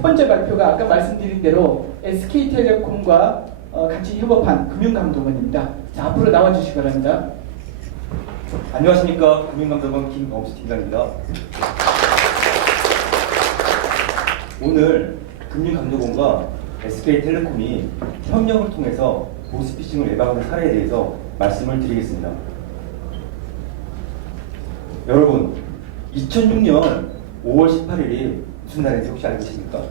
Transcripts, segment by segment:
첫 번째 발표가 아까 말씀드린 대로 SK텔레콤과 같이 협업한 금융감독원입니다. 자, 앞으로 나와주시기 바랍니다. 안녕하십니까. 금융감독원 김범수 팀장입니다. 오늘 금융감독원과 SK텔레콤이 협력을 통해서 보이스피싱을 예방하는 사례에 대해서 말씀을 드리겠습니다. 여러분, 2006년 5월 18일이 무슨 날인지 혹시 알고 계십니까?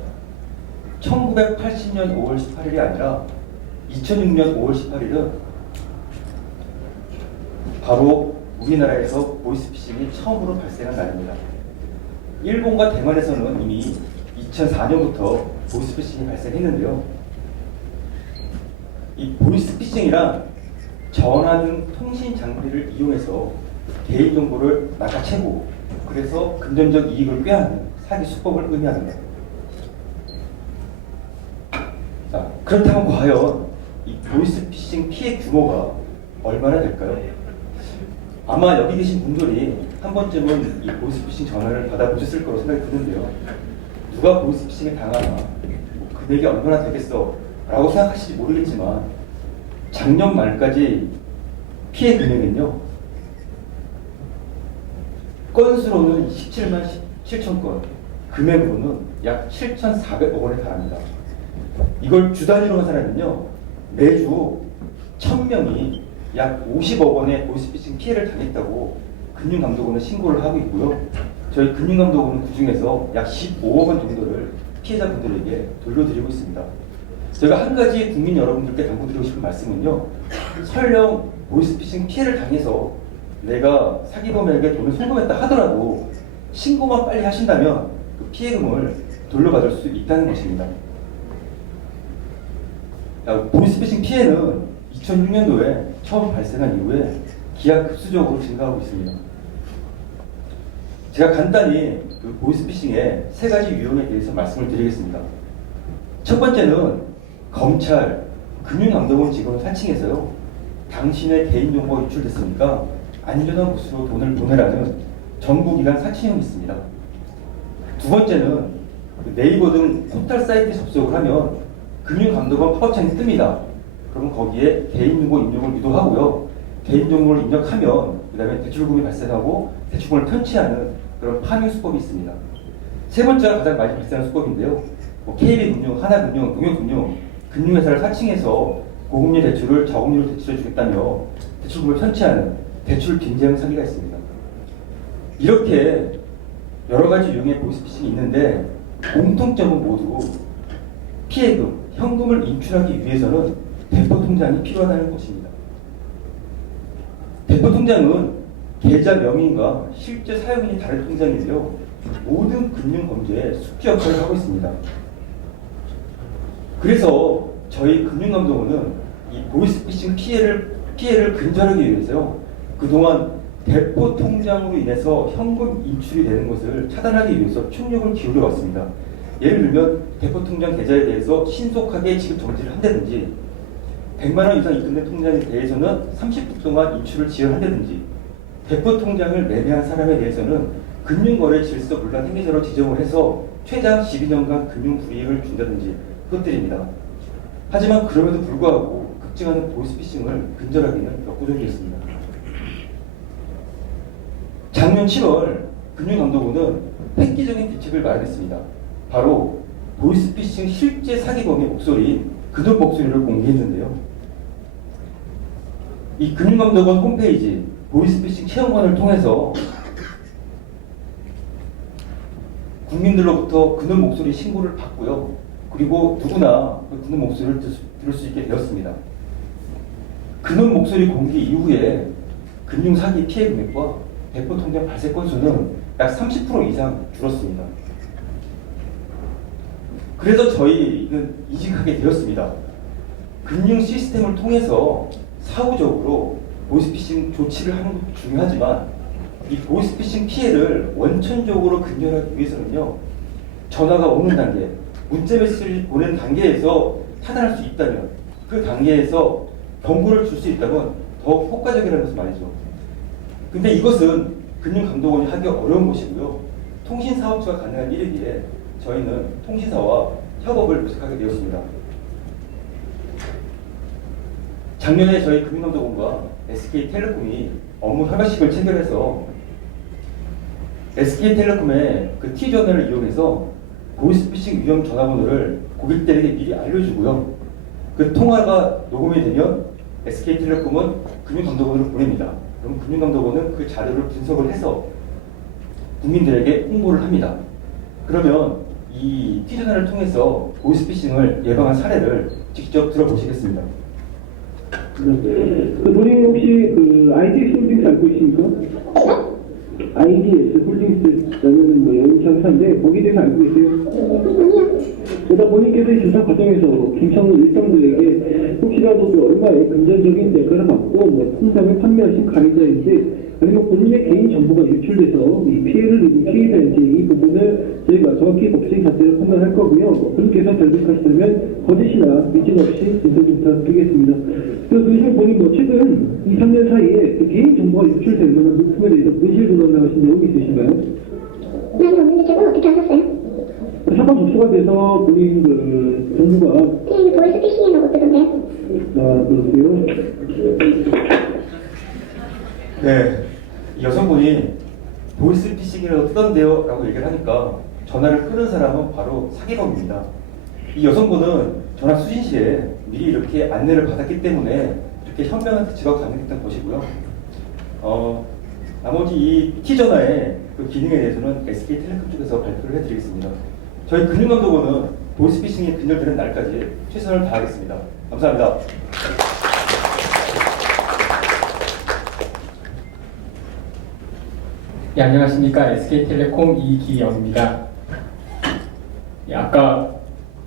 1980년 5월 18일이 아니라 2006년 5월 18일은 바로 우리나라에서 보이스피싱이 처음으로 발생한 날입니다. 일본과 대만에서는 이미 2004년부터 보이스피싱이 발생했는데요. 이 보이스피싱이란 전화 등 통신 장비를 이용해서 개인정보를 낚아채고 그래서 금전적 이익을 꾀하는 사기 수법을 의미합니다. 자, 그렇다면 과연 이 보이스피싱 피해 규모가 얼마나 될까요? 아마 여기 계신 분들이 한 번쯤은 이 보이스피싱 전화를 받아보셨을 거라고 생각이 드는데요. 누가 보이스피싱에 당하나, 금액이 얼마나 되겠어 라고 생각하실지 모르겠지만 작년 말까지 피해 금액은요, 건수로는 17만 7천 건, 금액으로는 약 7,400억 원에 달합니다. 이걸 주 단위로 한 사람은요, 매주 1,000명이 약 50억 원의 보이스피싱 피해를 당했다고 금융감독원은 신고를 하고 있고요. 저희 금융감독원은 그 중에서 약 15억 원 정도를 피해자분들에게 돌려드리고 있습니다. 제가 한 가지 국민 여러분들께 당부드리고 싶은 말씀은요, 설령 보이스피싱 피해를 당해서 내가 사기범에게 돈을 송금했다 하더라도 신고만 빨리 하신다면 그 피해금을 돌려받을 수 있다는 것입니다. 보이스피싱 피해는 2006년도에 처음 발생한 이후에 기하급수적으로 증가하고 있습니다. 제가 간단히 그 보이스피싱의 세 가지 유형에 대해서 말씀을 드리겠습니다. 첫 번째는 검찰, 금융감독원 직원을 사칭해서요, 당신의 개인정보가 유출됐으니까 안전한 곳으로 돈을 보내라는 정부기관 사칭형이 있습니다. 두 번째는 네이버 등 포털 사이트에 접속을 하면 금융감독원 팝업창이 뜹니다. 그럼 거기에 개인정보 입력을 유도하고요, 개인정보를 입력하면 그 다음에 대출금이 발생하고 대출금을 편취하는 그런 파묘 수법이 있습니다. 세 번째가 가장 많이 발생하는 수법인데요, KB금융, 하나금융, 농협금융, 금융회사를 사칭해서 고금리 대출을 저금리로 대출해 주겠다며 대출금을 편취하는 대출 빈재형 사기가 있습니다. 이렇게 여러 가지 유형의 보이스피싱이 있는데 공통점은 모두 피해금, 현금을 인출하기 위해서는 대포통장이 필요하다는 것입니다. 대포통장은 계좌 명의인과 실제 사용인이 다른 통장인데요, 모든 금융범죄에 숙지 역할을 하고 있습니다. 그래서 저희 금융감독원은 이 보이스피싱 피해를 근절하기 위해서요, 그동안 대포통장으로 인해서 현금 인출이 되는 것을 차단하기 위해서 총력을 기울여 왔습니다. 예를 들면 대포통장 계좌에 대해서 신속하게 지급 정지를 한다든지, 100만 원 이상 입금된 통장에 대해서는 30분 동안 인출을 지연한다든지, 대포통장을 매매한 사람에 대해서는 금융거래 질서 불량 행위자로 지정을 해서 최장 12년간 금융불이익을 준다든지 그것들입니다. 하지만 그럼에도 불구하고 급증하는 보이스피싱을 근절하기는 역부족이었습니다. 작년 7월 금융감독원은 획기적인 대책을 마련했습니다. 바로 보이스피싱 실제 사기범의 목소리인 그들 목소리를 공개했는데요. 이 금융감독원 홈페이지 보이스피싱 체험관을 통해서 국민들로부터 그들 목소리 신고를 받고요, 그리고 누구나 그들 목소리를 들을 수 있게 되었습니다. 그들 목소리 공개 이후에 금융사기 피해 금액과 대포통장 발생 건수는 약 30% 이상 줄었습니다. 그래서 저희는 이직하게 되었습니다. 금융 시스템을 통해서 사후적으로 보이스피싱 조치를 하는 것도 중요하지만 이 보이스피싱 피해를 원천적으로 근절하기 위해서는요, 전화가 오는 단계, 문자 메시지를 보내는 단계에서 차단할 수 있다면, 그 단계에서 경고를 줄 수 있다면 더욱 효과적이라는 것을 말이죠. 근데 이것은 금융감독원이 하기 어려운 것이고요, 통신사업자가 가능한 일이기에 저희는 통신사와 협업을 모색하게 되었습니다. 작년에 저희 금융감독원과 SK텔레콤이 업무 협약식을 체결해서 SK텔레콤의 그 T전화를 이용해서 보이스피싱 위험 전화번호를 고객들에게 미리 알려주고요. 그 통화가 녹음이 되면 SK텔레콤은 금융감독원으로 보냅니다. 그럼 금융감독원은 그 자료를 분석을 해서 국민들에게 홍보를 합니다. 그러면 이 T전화를 통해서 보이스피싱을 예방한 사례를 직접 들어보시겠습니다. 본인 혹시 그 IDS 홀딩스 알고 있습니까? IDS 홀딩스라는 뭐 영상사인데 거기에 대해서 알고 계세요? 그러다 본인께서 이 조사 과정에서 김성우 일당들에게 혹시라도 그 얼마의 금전적인 대가를 받고 뭐 통장을 판매하신 가해자인지 아니면 본인의 개인 정보가 유출돼서 이 피해를 입은 피해자인지 이 부분을 저희가 정확히 법적 자세로 판단할 거고요. 본인께서 결백하시다면 거짓이나 미진 없이 진술 좀 부탁드리겠습니다. 그리고 본인 뭐 최근 2, 3년 사이에 그 개인 정보가 유출될 만한 물품에 대해서 분실 전환 나가신 내용이 있으신가요? 네, 없는데 제가 어떻게 하셨어요? 사건 접수가 돼서 본인 그 정보가 네, 보이스피싱이라고 뜨던데. 그러세요? 네, 이 여성분이 보이스피싱이라고 뜨던데요 라고 얘기를 하니까 전화를 끊은 사람은 바로 사기범입니다. 이 여성분은 전화 수신 시에 미리 이렇게 안내를 받았기 때문에 이렇게 현명한 대처가 가능했던 것이고요. 나머지 이 T전화의 그 기능에 대해서는 SK텔레콤 쪽에서 발표를 해드리겠습니다. 저희 금융감독원은 보이스피싱이 근절되는 날까지 최선을 다하겠습니다. 감사합니다. 네, 안녕하십니까. SK텔레콤 이기영입니다. 아까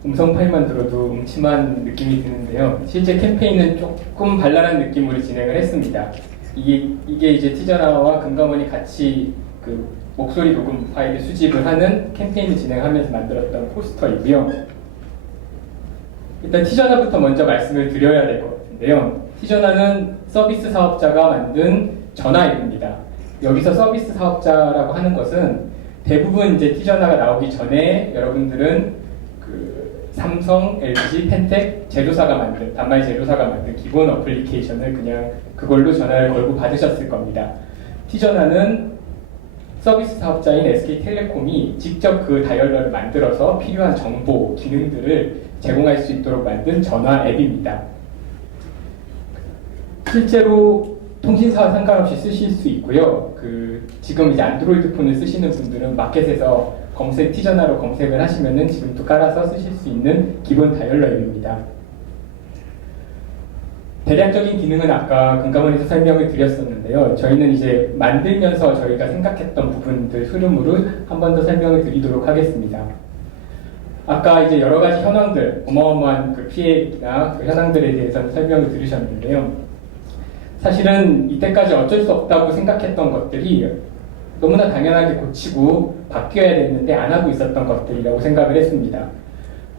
음성 파일만 들어도 음침한 느낌이 드는데요. 실제 캠페인은 조금 발랄한 느낌으로 진행을 했습니다. 이게 이제 T전화와 금감원이 같이 그 목소리 녹음 파일을 수집을 하는 캠페인을 진행하면서 만들었던 포스터이고요. 일단 T전화부터 먼저 말씀을 드려야 될 것 같은데요. T전화는 서비스 사업자가 만든 전화 앱입니다. 여기서 서비스 사업자라고 하는 것은 대부분 이제 T전화가 나오기 전에 여러분들은 그 삼성, LG, 펜텍 제조사가 만든 단말 제조사가 만든 기본 어플리케이션을 그냥 그걸로 전화를 걸고 받으셨을 겁니다. T전화는 서비스 사업자인 SK텔레콤이 직접 그 다이얼러를 만들어서 필요한 정보, 기능들을 제공할 수 있도록 만든 전화 앱입니다. 실제로 통신사와 상관없이 쓰실 수 있고요. 지금 이제 안드로이드 폰을 쓰시는 분들은 마켓에서 T전화로 검색을 하시면은 지금도 깔아서 쓰실 수 있는 기본 다이얼러 앱입니다. 대략적인 기능은 아까 금감원에서 설명을 드렸었는데요. 저희는 이제 만들면서 저희가 생각했던 부분들 흐름으로 한 번 더 설명을 드리도록 하겠습니다. 아까 이제 여러 가지 현황들, 어마어마한 그 피해나 그 현황들에 대해서는 설명을 들으셨는데요. 사실은 이때까지 어쩔 수 없다고 생각했던 것들이 너무나 당연하게 고치고 바뀌어야 됐는데 안 하고 있었던 것들이라고 생각을 했습니다.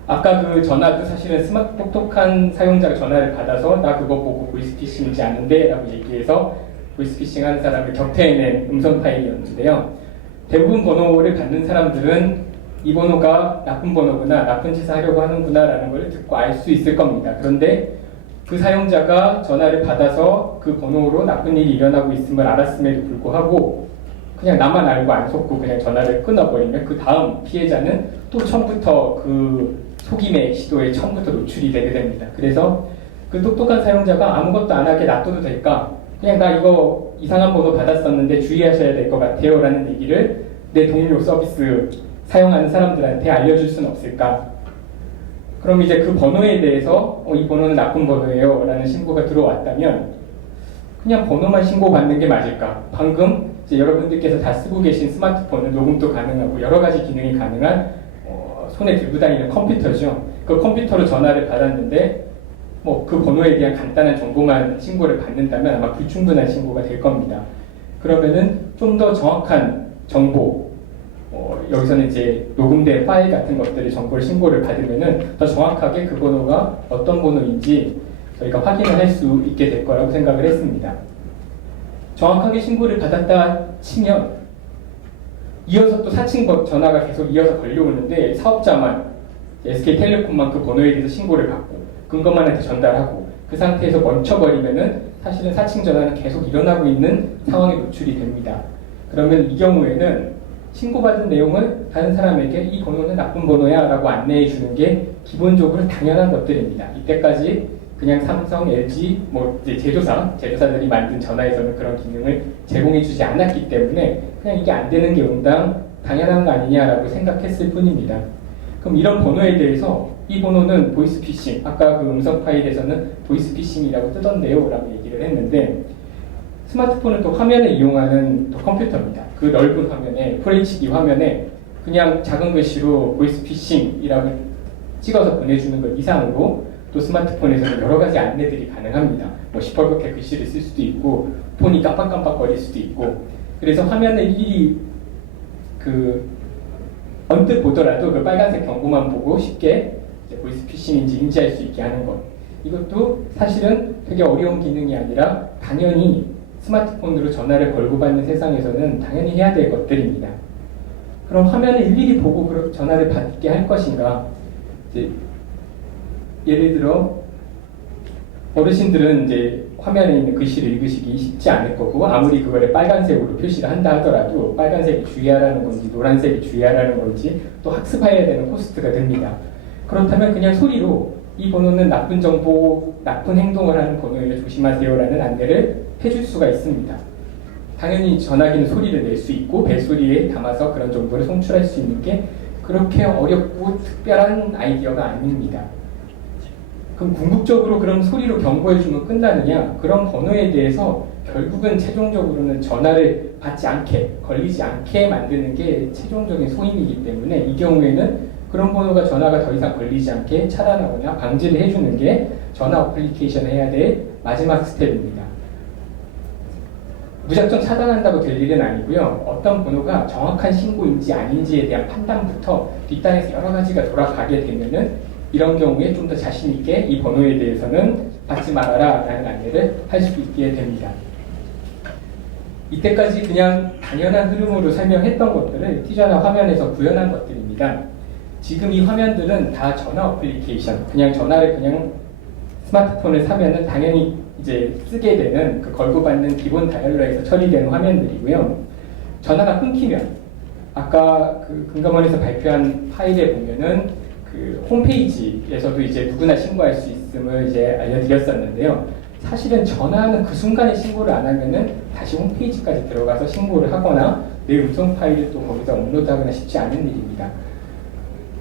아까 그 전화도 사실은 똑똑한 사용자가 전화를 받아서 나 그거 보고 보이스피싱이지 않은데 라고 얘기해서 보이스피싱 하는 사람을 격퇴해낸 음성 파일이었는데요. 대부분 번호를 받는 사람들은 이 번호가 나쁜 번호구나, 나쁜 짓을 하려고 하는구나 라는 걸 듣고 알 수 있을 겁니다. 그런데 그 사용자가 전화를 받아서 그 번호로 나쁜 일이 일어나고 있음을 알았음에도 불구하고 그냥 나만 알고 안 속고 그냥 전화를 끊어버리면 그 다음 피해자는 또 처음부터 그 속임의 시도에 처음부터 노출이 되게 됩니다. 그래서 그 똑똑한 사용자가 아무것도 안 하게 놔둬도 될까? 그냥 나 이거 이상한 번호 받았었는데 주의하셔야 될 것 같아요 라는 얘기를 내 동료 서비스 사용하는 사람들한테 알려줄 수는 없을까? 그럼 이제 그 번호에 대해서 이 번호는 나쁜 번호예요 라는 신고가 들어왔다면 그냥 번호만 신고받는 게 맞을까? 방금 이제 여러분들께서 다 쓰고 계신 스마트폰은 녹음도 가능하고 여러 가지 기능이 가능한 손에 들고 다니는 컴퓨터죠. 그 컴퓨터로 전화를 받았는데 뭐 그 번호에 대한 간단한 정보만 신고를 받는다면 아마 불충분한 신고가 될 겁니다. 그러면은 좀 더 정확한 정보, 여기서는 이제 녹음된 파일 같은 것들의 정보를 신고를 받으면은 더 정확하게 그 번호가 어떤 번호인지 저희가 확인을 할 수 있게 될 거라고 생각을 했습니다. 정확하게 신고를 받았다 치면 이어서 또 사칭 전화가 계속 이어서 걸려오는데 사업자만 SK텔레콤만 그 번호에 대해서 신고를 받고 금감원한테 전달하고 그 상태에서 멈춰버리면은 사실은 사칭 전화는 계속 일어나고 있는 상황에 노출이 됩니다. 그러면 이 경우에는 신고받은 내용을 다른 사람에게 이 번호는 나쁜 번호야 라고 안내해 주는 게 기본적으로 당연한 것들입니다. 이때까지 그냥 삼성, LG, 뭐 이제 제조사들이 만든 전화에서는 그런 기능을 제공해 주지 않았기 때문에 그냥 이게 안 되는 게 응당 당연한 거 아니냐라고 생각했을 뿐입니다. 그럼 이런 번호에 대해서 이 번호는 보이스피싱, 아까 그 음성 파일에서는 보이스피싱이라고 뜨던데요 라고 얘기를 했는데 스마트폰은 또 화면을 이용하는 또 컴퓨터입니다. 그 넓은 화면에, FHD 화면에 그냥 작은 글씨로 보이스피싱이라고 찍어서 보내주는 것 이상으로 또 스마트폰에서는 여러 가지 안내들이 가능합니다. 뭐 시퍼렇게 글씨를 쓸 수도 있고 폰이 깜빡깜빡거릴 수도 있고 그래서 화면을 일일이 언뜻 보더라도 그 빨간색 경고만 보고 쉽게 이제 보이스피싱인지 인지할 수 있게 하는 것. 이것도 사실은 되게 어려운 기능이 아니라 당연히 스마트폰으로 전화를 걸고 받는 세상에서는 당연히 해야 될 것들입니다. 그럼 화면을 일일이 보고 전화를 받게 할 것인가? 이제 예를 들어 어르신들은 이제 화면에 있는 글씨를 읽으시기 쉽지 않을 거고 아무리 그거를 빨간색으로 표시를 한다 하더라도 빨간색이 주의하라는 건지 노란색이 주의하라는 건지 또 학습해야 되는 코스트가 됩니다. 그렇다면 그냥 소리로 이 번호는 나쁜 정보, 나쁜 행동을 하는 번호예요. 조심하세요라는 안내를 해줄 수가 있습니다. 당연히 전화기는 소리를 낼 수 있고 벨소리에 담아서 그런 정보를 송출할 수 있는 게 그렇게 어렵고 특별한 아이디어가 아닙니다. 그럼 궁극적으로 그럼 소리로 경고해주면 끝나느냐? 그런 번호에 대해서 결국은 최종적으로는 전화를 받지 않게, 걸리지 않게 만드는 게 최종적인 소임이기 때문에 이 경우에는 그런 번호가 전화가 더 이상 걸리지 않게 차단하거나 방지를 해주는 게 전화 어플리케이션을 해야 될 마지막 스텝입니다. 무작정 차단한다고 될 일은 아니고요. 어떤 번호가 정확한 신고인지 아닌지에 대한 판단부터 뒷단에서 여러 가지가 돌아가게 되면은 이런 경우에 좀 더 자신 있게 이 번호에 대해서는 받지 말아라 라는 안내를 할 수 있게 됩니다. 이때까지 그냥 당연한 흐름으로 설명했던 것들을 티저나 화면에서 구현한 것들입니다. 지금 이 화면들은 다 전화 어플리케이션, 그냥 전화를 그냥 스마트폰을 사면은 당연히 이제 쓰게 되는 그 걸고 받는 기본 다이얼러에서 처리되는 화면들이고요. 전화가 끊기면 아까 그 금감원에서 발표한 파일에 보면은 그 홈페이지에서도 이제 누구나 신고할 수 있음을 이제 알려드렸었는데요. 사실은 전화하는 그 순간에 신고를 안 하면은 다시 홈페이지까지 들어가서 신고를 하거나 내 음성 파일을 또 거기다 업로드하거나 쉽지 않은 일입니다.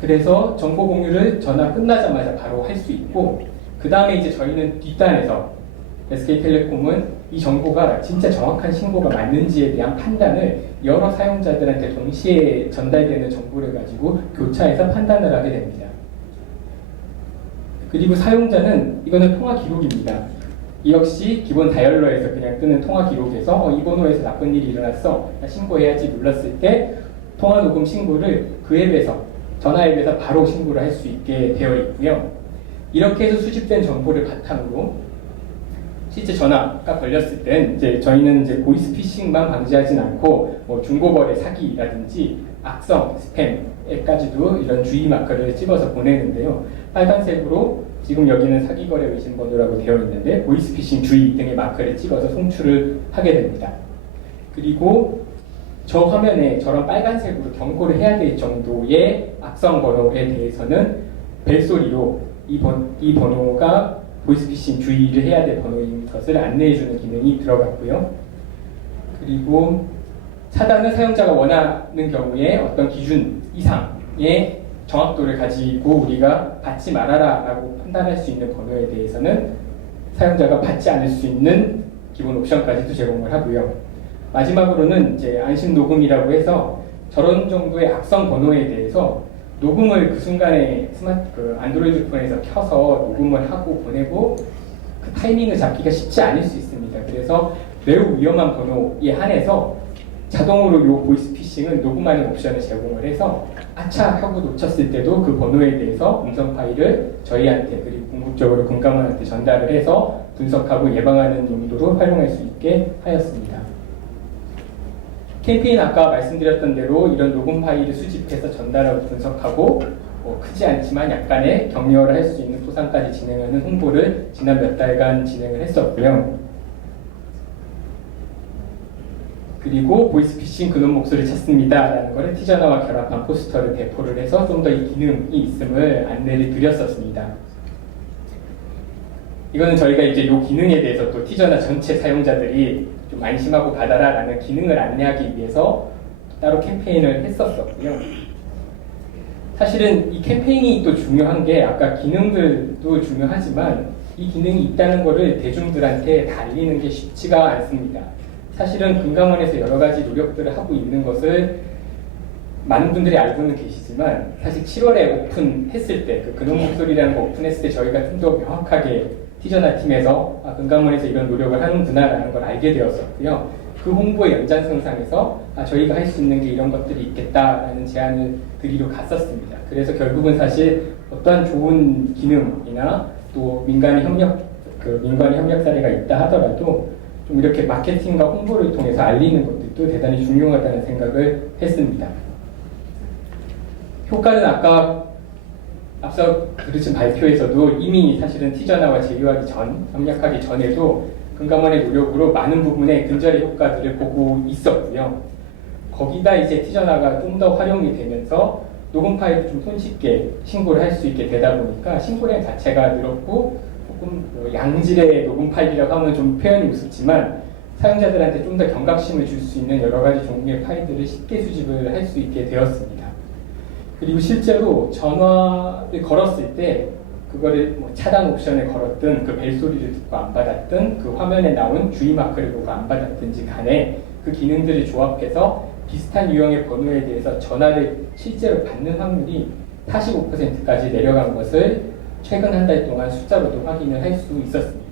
그래서 정보 공유를 전화 끝나자마자 바로 할 수 있고 그 다음에 이제 저희는 뒷단에서 SK텔레콤은 이 정보가 진짜 정확한 신고가 맞는지에 대한 판단을 여러 사용자들한테 동시에 전달되는 정보를 가지고 교차해서 판단을 하게 됩니다. 그리고 사용자는 이거는 통화 기록입니다. 이 역시 기본 다이얼러에서 그냥 뜨는 통화 기록에서 이 번호에서 나쁜 일이 일어났어 나 신고해야지 눌렀을 때 통화 녹음 신고를 그 앱에서 전화 앱에서 바로 신고를 할 수 있게 되어 있고요. 이렇게 해서 수집된 정보를 바탕으로 실제 전화가 걸렸을 땐 이제 저희는 이제 보이스피싱만 방지하진 않고 뭐 중고거래 사기라든지 악성 스팸에까지도 이런 주의 마크를 찍어서 보내는데요. 빨간색으로 지금 여기는 사기거래 의심 번호라고 되어 있는데 보이스피싱 주의 등의 마크를 찍어서 송출을 하게 됩니다. 그리고 저 화면에 저런 빨간색으로 경고를 해야 될 정도의 악성 번호에 대해서는 벨소리로 이 번호가 보이스피싱 주의를 해야 될 번호인 것을 안내해주는 기능이 들어갔고요. 그리고 차단은 사용자가 원하는 경우에 어떤 기준 이상의 정확도를 가지고 우리가 받지 말아라 라고 판단할 수 있는 번호에 대해서는 사용자가 받지 않을 수 있는 기본 옵션까지도 제공을 하고요. 마지막으로는 이제 안심 녹음이라고 해서 저런 정도의 악성 번호에 대해서 녹음을 그 순간에 안드로이드 폰에서 켜서 녹음을 하고 보내고 그 타이밍을 잡기가 쉽지 않을 수 있습니다. 그래서 매우 위험한 번호에 한해서 자동으로 이 보이스피싱은 녹음하는 옵션을 제공을 해서 아차 하고 놓쳤을 때도 그 번호에 대해서 음성 파일을 저희한테 그리고 궁극적으로 금감원한테 전달을 해서 분석하고 예방하는 용도로 활용할 수 있게 하였습니다. 캠페인 아까 말씀드렸던 대로 이런 녹음 파일을 수집해서 전달하고 분석하고 크지 않지만 약간의 격려를 할 수 있는 포상까지 진행하는 홍보를 지난 몇 달간 진행을 했었고요. 그리고 보이스피싱 그놈 목소리 찾습니다 라는 것을 티저너와 결합한 포스터를 배포를 해서 좀 더 이 기능이 있음을 안내를 드렸었습니다. 이거는 저희가 이제 이 기능에 대해서 또 티저너 전체 사용자들이 좀 안심하고 받아라 라는 기능을 안내하기 위해서 따로 캠페인을 했었었고요. 사실은 이 캠페인이 또 중요한 게 아까 기능들도 중요하지만 이 기능이 있다는 것을 대중들한테 다 알리는 게 쉽지가 않습니다. 사실은 금감원에서 여러 가지 노력들을 하고 있는 것을 많은 분들이 알고는 계시지만 사실 7월에 오픈했을 때 그 그놈 목소리라는 거 오픈했을 때 저희가 좀 더 명확하게 티저너 팀에서 금감원에서 이런 노력을 하는구나라는 걸 알게 되었었고요. 그 홍보의 연장선상에서 저희가 할 수 있는 게 이런 것들이 있겠다라는 제안을 드리러 갔었습니다. 그래서 결국은 사실 어떠한 좋은 기능이나 또 민간의 협력 사례가 있다 하더라도 좀 이렇게 마케팅과 홍보를 통해서 알리는 것들도 대단히 중요하다는 생각을 했습니다. 효과는 아까 앞서 들으신 발표에서도 이미 사실은 티저너와 제휴하기 전, 협력하기 전에도 금감원의 노력으로 많은 부분의 근절의 효과들을 보고 있었고요. 거기다 이제 티저너가 좀 더 활용이 되면서 녹음 파일을 좀 손쉽게 신고를 할 수 있게 되다 보니까 신고량 자체가 늘었고 조금 양질의 녹음 파일이라고 하면 좀 표현이 우습지만 사용자들한테 좀 더 경각심을 줄 수 있는 여러 가지 종류의 파일들을 쉽게 수집을 할 수 있게 되었습니다. 그리고 실제로 전화를 걸었을 때 그거를 차단 옵션에 걸었든 그 벨소리를 듣고 안 받았든 그 화면에 나온 주의 마크를 보고 안 받았든지 간에 그 기능들을 조합해서 비슷한 유형의 번호에 대해서 전화를 실제로 받는 확률이 45%까지 내려간 것을 최근 한 달 동안 숫자로도 확인을 할 수 있었습니다.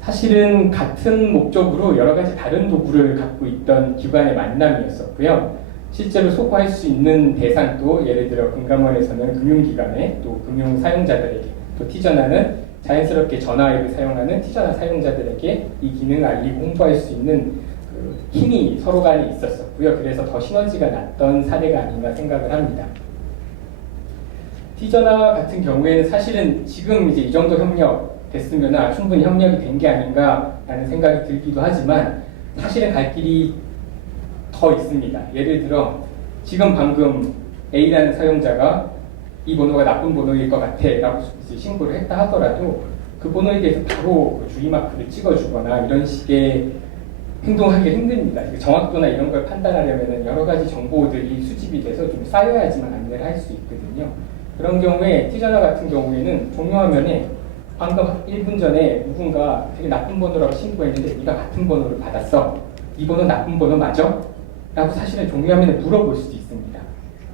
사실은 같은 목적으로 여러 가지 다른 도구를 갖고 있던 기관의 만남이었었고요. 실제로 소구할 수 있는 대상도 예를 들어 금감원에서는 금융기관에 또 금융 사용자들에게 또 티저너는 자연스럽게 전화 앱을 사용하는 티저너 사용자들에게 이 기능을 알리고 홍보할 수 있는 그 힘이 서로 간에 있었었고요. 그래서 더 시너지가 났던 사례가 아닌가 생각을 합니다. 티저너 같은 경우에는 사실은 지금 이제 이 정도 협력 됐으면 충분히 협력이 된 게 아닌가라는 생각이 들기도 하지만 사실은 갈 길이 더 있습니다. 예를 들어 지금 방금 A라는 사용자가 이 번호가 나쁜 번호일 것 같아 라고 신고를 했다 하더라도 그 번호에 대해서 바로 주의 마크를 찍어주거나 이런 식의 행동하기 힘듭니다. 정확도나 이런 걸 판단하려면 여러 가지 정보들이 수집이 돼서 좀 쌓여야지만 안내를 할 수 있거든요. 그런 경우에 티저너 같은 경우에는 종료화면에 방금 1분 전에 누군가 되게 나쁜 번호라고 신고했는데 네가 같은 번호를 받았어. 이 번호 나쁜 번호 맞아? 라고 사실은 종료화면에 물어볼 수도 있습니다.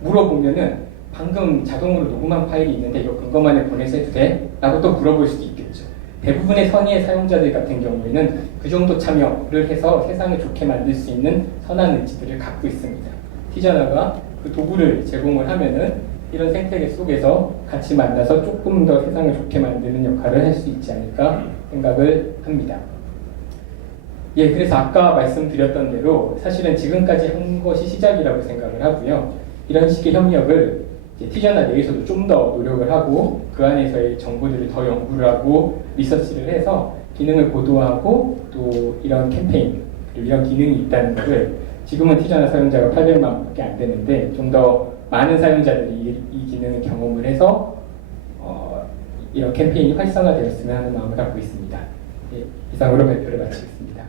물어보면은 방금 자동으로 녹음한 파일이 있는데 이거 금감원에 보내서 해도 돼? 라고 또 물어볼 수도 있겠죠. 대부분의 선의의 사용자들 같은 경우에는 그 정도 참여를 해서 세상을 좋게 만들 수 있는 선한 의지들을 갖고 있습니다. 티저너가 그 도구를 제공을 하면은 이런 생태계 속에서 같이 만나서 조금 더 세상을 좋게 만드는 역할을 할 수 있지 않을까 생각을 합니다. 예, 그래서 아까 말씀드렸던 대로 사실은 지금까지 한 것이 시작이라고 생각을 하고요. 이런 식의 협력을 이제 티저너 내에서도 좀 더 노력을 하고 그 안에서의 정보들을 더 연구를 하고 리서치를 해서 기능을 고도화하고 또 이런 캠페인 그리고 이런 기능이 있다는 것을 지금은 티저너 사용자가 800만밖에 안 되는데 좀 더 많은 사용자들이 이 기능을 경험을 해서 이런 캠페인이 활성화되었으면 하는 마음을 갖고 있습니다. 예, 이상으로 발표를 마치겠습니다.